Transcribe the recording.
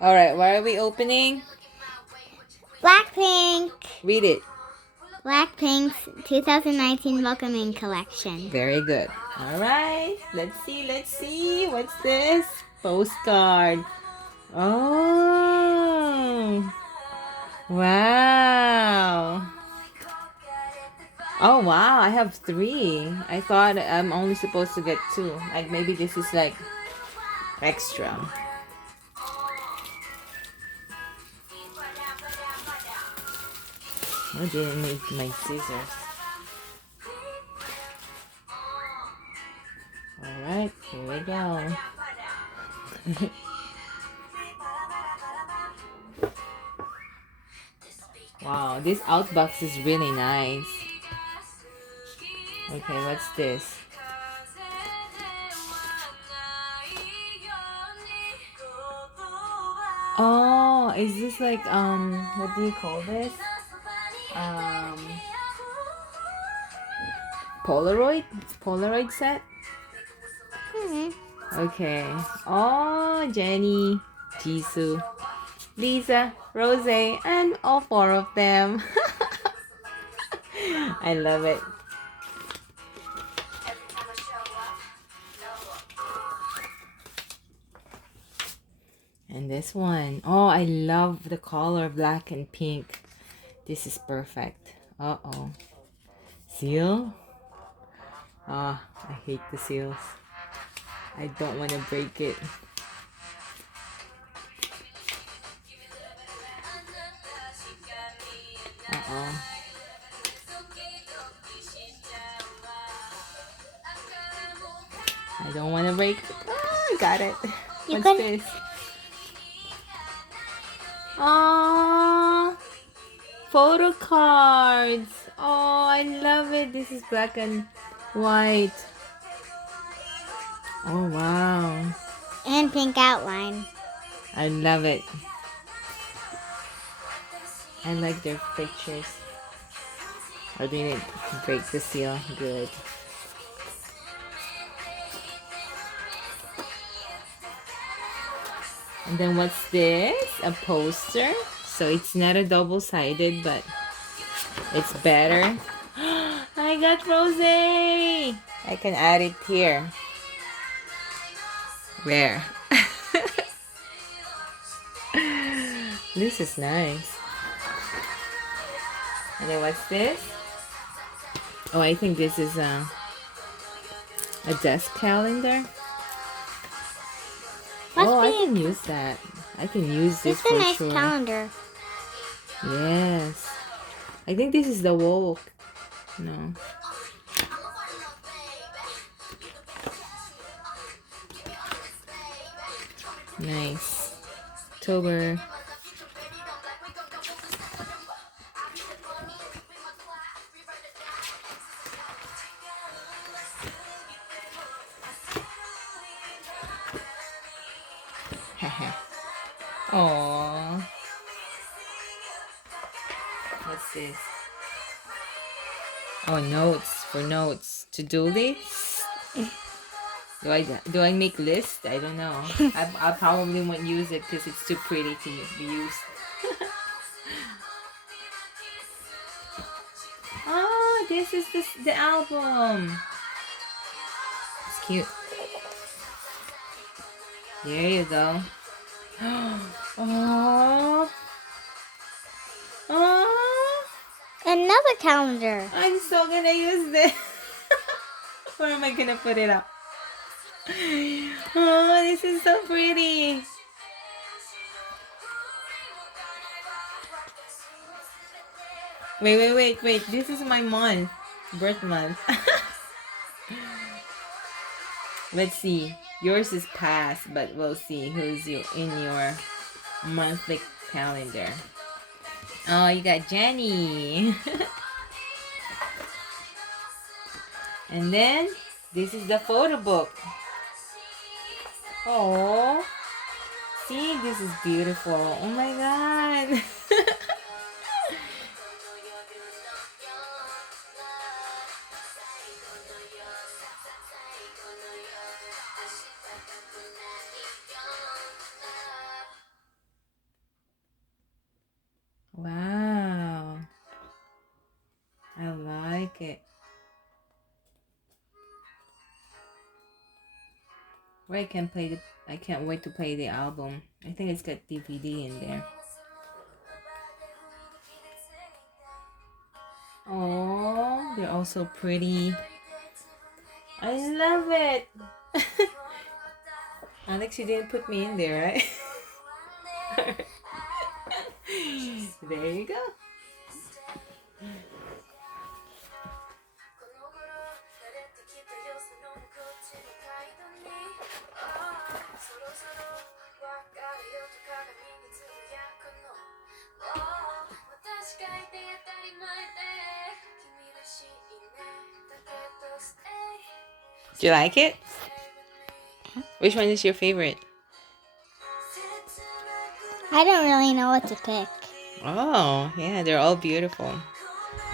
All right, what are we opening? Blackpink. Read it. Blackpink's 2019 Welcoming collection. Very good. All right, let's see. What's this? Postcard. Oh, wow. Oh, wow, I have 3. I thought I'm only supposed to get 2. Like, maybe this is like extra. I didn't need my scissors. Alright, here we go. Wow, this outbox is really nice. Okay, what's this? Oh, is this like what do you call this? Polaroid? Polaroid set? Okay. Oh, Jennie, Jisoo, Lisa, Rose, and all 4 of them. I love it. And this one. Oh, I love the color black and pink. This is perfect. Uh-oh. Seal? Ah, I hate the seals. I don't want to break it. Uh-oh. I don't want to break it. Oh, got it. What's this? Oh, photo cards. Oh, I love it. This is black and white. Oh, wow. And pink outline. I love it. I like their pictures. I didn't break the seal. Good. And then what's this? A poster. So it's not a double-sided, but it's better. I got Rose. I can add it here. Where? This is nice. And then what's this? Oh, I think this is a desk calendar. I can use that. I can use this for nice sure. Calendar. Yes. I think this is the wall. No. Nice. October. Aww. What's this? Oh, notes. For notes. To-do list? Do I make lists? I don't know. I probably won't use it because it's too pretty to be used. Oh, this is the album. It's cute. There you go. Oh. Oh. Another calendar. I'm so gonna use this. Where am I gonna put it up? Oh, this is so pretty. Wait. This is my month. Birth month. Let's see. Yours is past, but we'll see who's in your monthly calendar. Oh, you got Jennie. And then, this is the photo book. Oh, see, this is beautiful. Oh my god. Where I can't wait to play the album. I think it's got DVD in there. Oh, they're all so pretty. I love it. Alex, you didn't put me in there, right? There you go. Do you like it? Which one is your favorite? I don't really know what to pick. Oh, yeah, they're all beautiful.